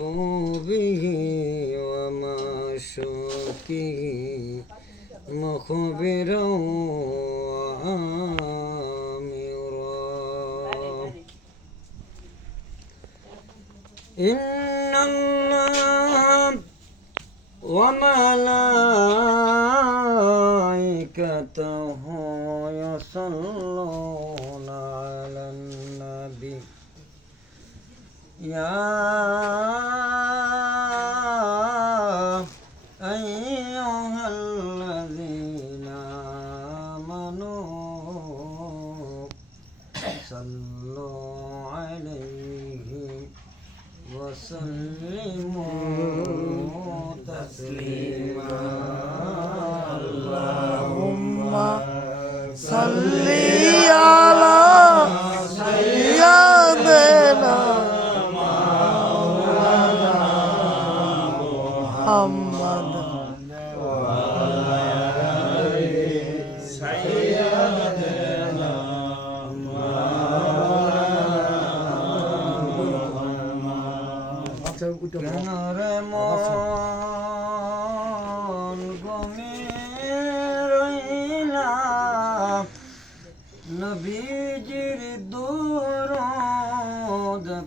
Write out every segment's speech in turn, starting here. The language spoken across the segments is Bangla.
محبوبه ومعشوقه مخبرا وآمرا إن الله وملائكته يصلون على النبي يا أيها الذين آمنوا صلوا عليه وسلموا تسليما اللهم صل على سيدنا محمد কেনরে মন গমে রইলা নবীজির দুরূদ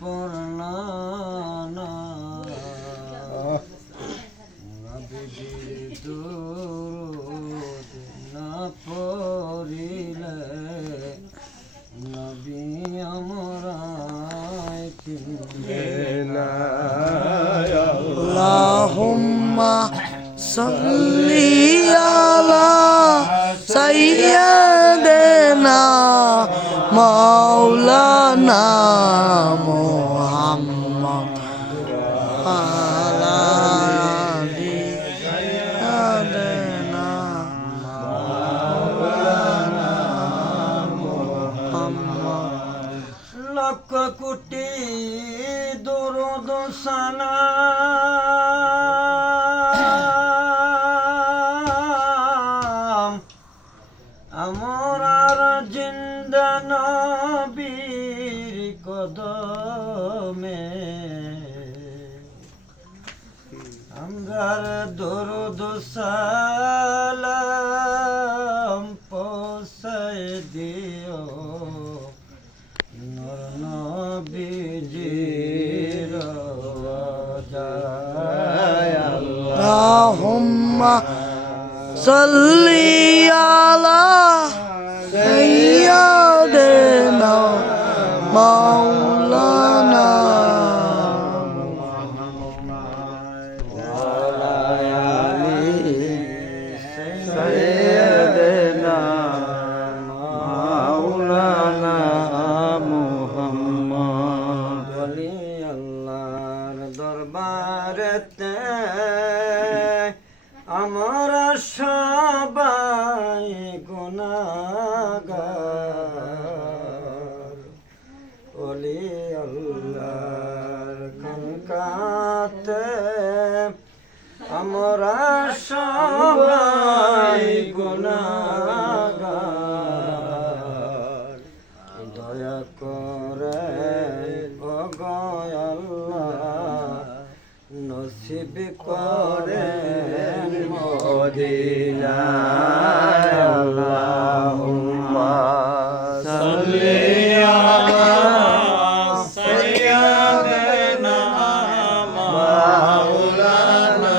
পড়লা না নবীজির দুরূদ না পড়িলে নবী আমরাই চিনবে না اللهم صل على سيدنا مولانا محمد على سيدنا مولانا محمد লক্ষ কোটি দরুদ সালাম আমরার জিন্দা নবীর কদমে আমরার দরুদ সালাম পৌঁছায় দিও নূর নবীজির রওজায় اللهم صل على سيدنا مولانا سيدنا مولانا محمد বলি আল্লাহর দরবারেতে আমরা সবাই গুনাহগার বলি আল্লাহর খানকাতে আমরা সবাই গুনাহগার দয়া করে ওগো আল্লাহ নসিব করে মদিনায় আল্লাহুম্মা সাল্লি আলা সাইয়্যিদিনা মাওলানা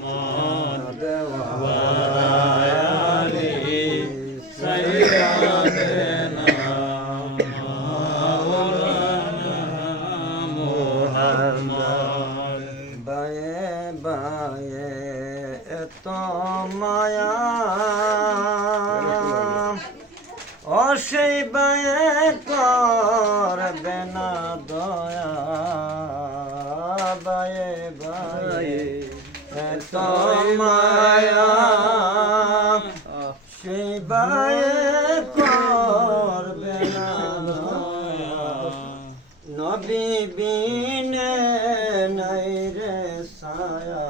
মুহাম্মদ ওয়া আলি সাইয়্যিদিনা মাওলানা মুহাম্মদ বায়ে বায়ে এত মায়া ও সেই বায়ে করবে না দয়া বায়ে বায়ে এত মায়া সেই বায়ে করবে না দয়া নবী বিনে নাই রে ছায়া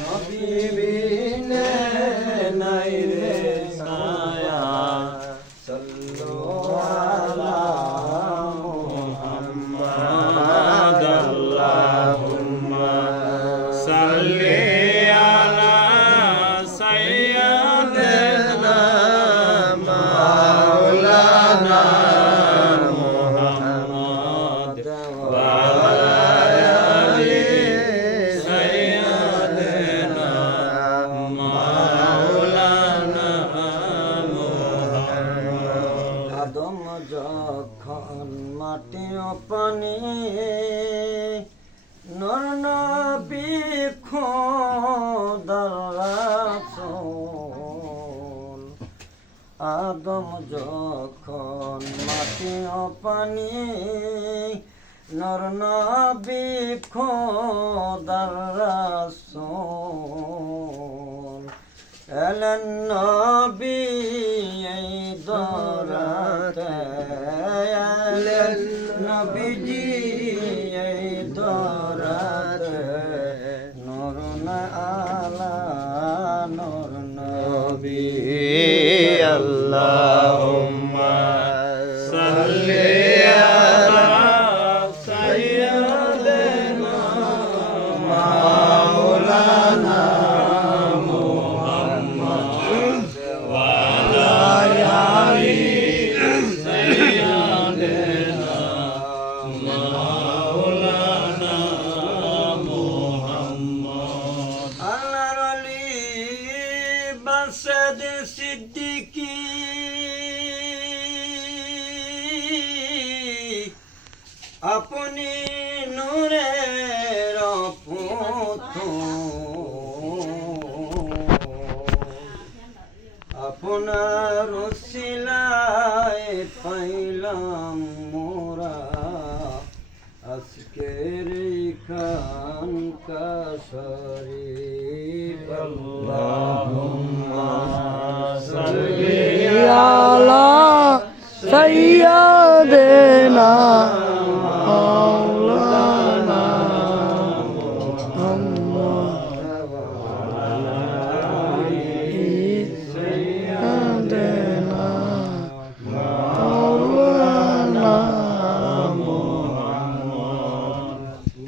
নবী বিনে নাই রে ছায়া সাল্লু আলা মুহাম্মদ নর নবী খোদার রাসূল আদম যখন মাটি ও পানি নর নবী খোদার রাসূল এলেন নবী এই দরাতে এলেন নবীজি এই দরাতে নূর না আলা নূর নবী আল্লাহুম্মা সাল্লি আলা সাইয়্যিদিনা মাওলানা সিদ্দিকী আপনি নূরের আপনার উসিলায় পাইলাম মোরা আজকের খান শরীফ আল্লাহুম্মা সাল্লি আলা সাইয়্যিদিনা মাওলানা সাইয়্যিদিনা মাওলানা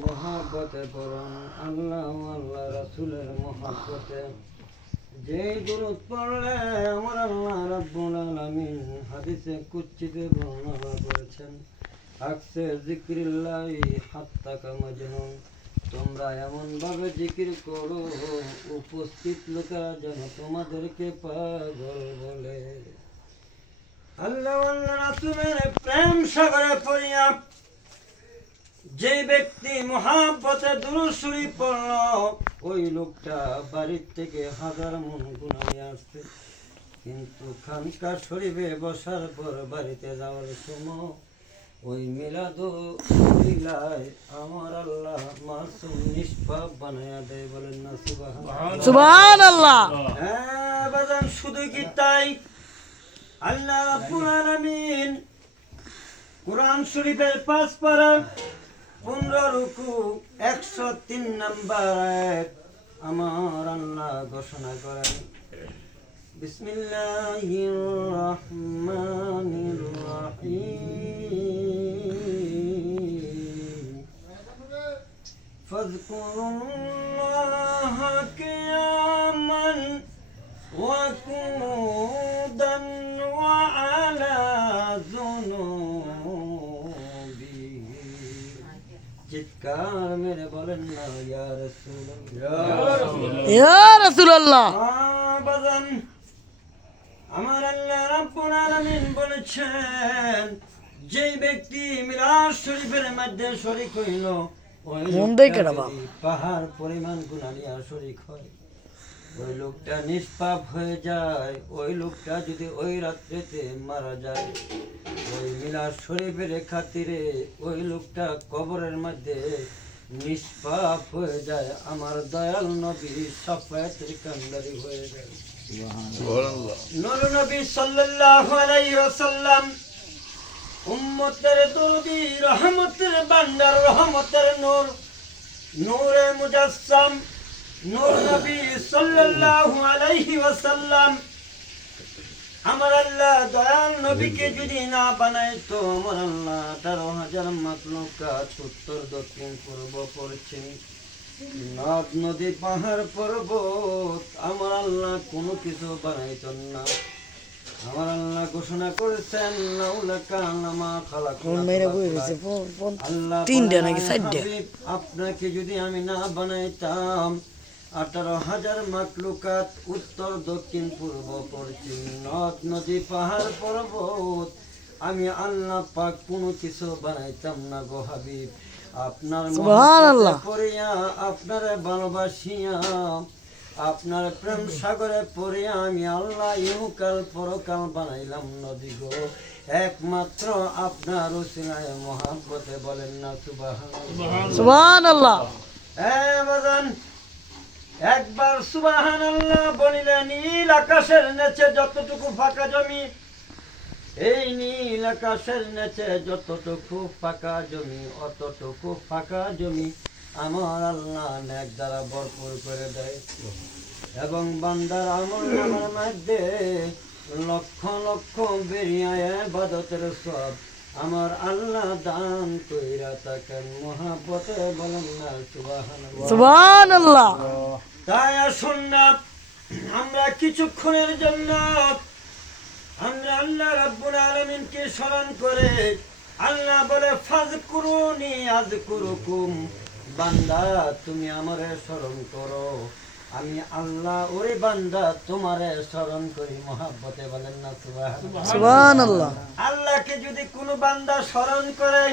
মহব্বতে পড়ুন আল্লাহ আল্লাহ রাসূলের মহব্বতে যে দুরূদ পড়লে আমার আল্লাহ রাব্বুল আলামিন হাদিসে কুদসিতে বর্ণনা করেছেন আকসে যিকরিল্লাহি হাত্তাকা মাজনুন তোমরা এমন ভাবে জিকির করো উপস্থিত লোকেরা যেন তোমাদেরকে পাগল বলে আল্লাহ আল্লাহ রাসূলের প্রেম সাগরে পড়িয়া যে ব্যক্তি মহাব্বতে দুরূদ শরীফ পড়ল ওই লোকটা বাড়ির থেকে 1000 মণ গুনাহ নিয়ে আসছে কিন্তু খানকা শরীফে বসার পর বাড়িতে যাওয়ার সময় ওই মিলাদুলিলায় আমার আল্লাহ মাসুম নিষ্পাপ বানায়া দেয় বলেন না সুবহানাল্লাহ হ্যাঁ বাজান শুধু কি তাই আল্লাহ রাব্বুল আলামিন কুরআন শরীফের 5 পারা 15 রুকু 103 নম্বর আয়াত আমার আল্লাহ ঘোষণা করেন বিসমিল্লাহির রহমানির রহিম ফাযকুরুল্লাহা কিয়ামান ওয়া কুউদান ওয়া আলা যুনুবি চিৎকার মেরে বলেন না ইয়া রাসূলুল্লাহ ইয়া রাসূলুল্লাহ বাজান আমার আল্লাহ রাব্বুল আলামিন বলেছেন যে ব্যক্তি মিলাদ শরীফের মধ্যে শরীক হইল ওই লোকটা পাহাড় পরিমাণ গুনাহ নিয়ে শরীক হয় ওই লোকটা নিষ্পাপ হয়ে যায় ওই লোকটা যদি ওই রাত্রিতে মারা যায় ওই মিলাদ শরীফের খাতিরে ওই লোকটা কবরের মধ্যে নিষ্পাপ হয়ে যায় আমার দয়াল নবী শাফায়াতের কান্ডারি হয়ে যায় সুবহানাল্লাহ নূর নবী সাল্লাল্লাহু আলাইহি ওয়াসাল্লাম উম্মতের দরদি রহমতের ভান্ডার রহমতের নূর নূরে মুজাসসাম নূর নবী সাল্লাল্লাহু আলাইহি ওয়াসাল্লাম আমার আল্লাহ দয়াল নবীকে যদি না বানায় তো আমার আল্লাহ 18,000 মাখলুকাত উত্তর দক্ষিণ পূর্ব পশ্চিম নদ নদী পাহাড় পর্বত আমার আল্লাহ কোনো কিছু বানাইতেন না আমার আল্লাহ ঘোষণা করেছেন লাউলাকা লামা খালাকনা তিনটা নাকি চারটা আপনাকে যদি আমি না বানাইতাম 18,000 মাখলুকাত উত্তর দক্ষিণ পূর্ব পশ্চিম নদ নদী পাহাড় পর্বত আমি আল্লাহ পাক কোনো কিছু বানাইতাম না গো হাবিব, আপনার সুবহানাল্লাহ। মহব্বতে পড়িয়া, আপনার ভালোবাসিয়া, আপনার প্রেম সাগরে পড়িয়া আমি আল্লাহ ইহকাল পরকাল বানাইলাম নবী গো, একমাত্র আপনার উসিলায় মহব্বতে, বলেন না সুবহানাল্লাহ। সুবহানাল্লাহ। বাজান, একবার সুবহানাল্লাহ বলিলে নীল আকাশের নিচে যতটুকু ফাঁকা জমি, এই নীল আকাশের নিচে যতটুকু ফাঁকা জমি, অতটুকু ফাঁকা জমি আমার আল্লাহ নেক দ্বারা ভরপুর করে দেয়, এবং বান্দার আমল নামার মধ্যে লক্ষ লক্ষ বেরিয়ে ইবাদতের সব আমার আল্লাহ দান কইরা থাকেন মহব্বতে, বলেন না সুবহানাল্লাহ। সুবহানাল্লাহ। তাই আসুন না আমরা কিছুক্ষণের জন্য আমরা আল্লাহ রাব্বুল আলামিনকে স্মরণ করে, আল্লাহ বলে ফাযকুরুনি আযকুরুকুম, বান্দা তুমি আমারে স্মরণ করো, আমি আল্লাহ ওরে বান্দা তোমারে স্মরণ করি মহব্বতে, বলেন না সুবহানাল্লাহ। সুবহানাল্লাহ। আল্লাহকে যদি কোনো বান্দা স্মরণ করে,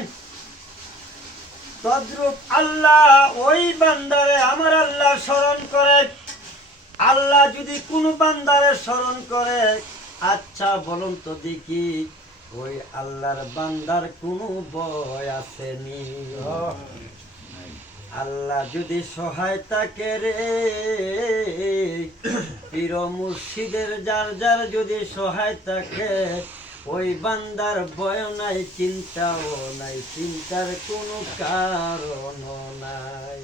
তদ্রূপ আল্লাহ ওই বান্দারে আমার আল্লাহ স্মরণ করে। আল্লাহ যদি কোনো বান্দারে স্মরণ করে, আচ্ছা বলুন তো দেখি ওই আল্লাহর বান্দার কোনো ভয় আসেনি? আল্লাহ যদি সহায়তা করে, পীর মুর্শিদের যার যার যদি সহায়তা করে, ওই বান্দার ভয় নাই, চিন্তাও নাই, চিন্তার কোনো কারণ নাই।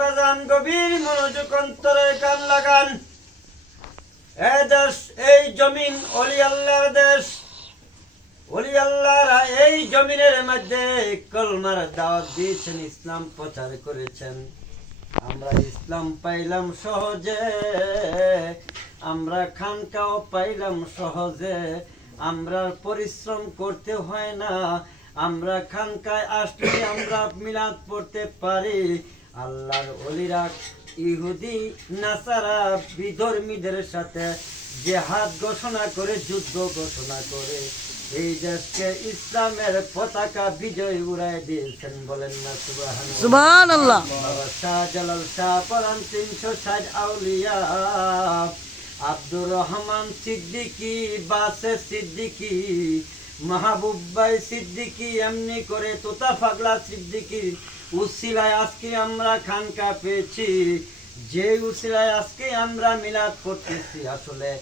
বাজান, গভীর মনোযোগ অন্তরে কান লাগান। এ দেশ, এই জমিন অলি আল্লাহর দেশ, অলি আল্লাহরা এই জমিনের মধ্যে কলমার দাওয়াত দিয়েছেন, ইসলাম প্রচার করেছেন। আমরা ইসলাম পাইলাম সহজে, আমরা খানকাও পাইলাম সহজে, আমরা পরিশ্রম করতে হয় না, আমরা খানকায় আসলে আমরা মিলাদ পড়তে পারি। আল্লাহর ওলিরা ইহুদি নাসারা বিধর্মীদের সাথে জিহাদ ঘোষণা করে, যুদ্ধ ঘোষণা করে এই দেশকে ইসলামের পতাকা বিজয় উড়াই দিয়েছেন, বলেন না সুবহানাল্লাহ। সুবহানাল্লাহ। বাবা শাহজালাল শাহ পরান 360 আউলিয়া, আব্দুর রহমান সিদ্দিকী, বাসে সিদ্দিকী, মাহবুব ভাই সিদ্দিকী, এমনি করে তোতা পাগলা সিদ্দিকীর উসিলায় আজকে আমরা খানকা পেয়েছি, যে উসিলায় আজকে আমরা মিলাদ করতেছি। আসলে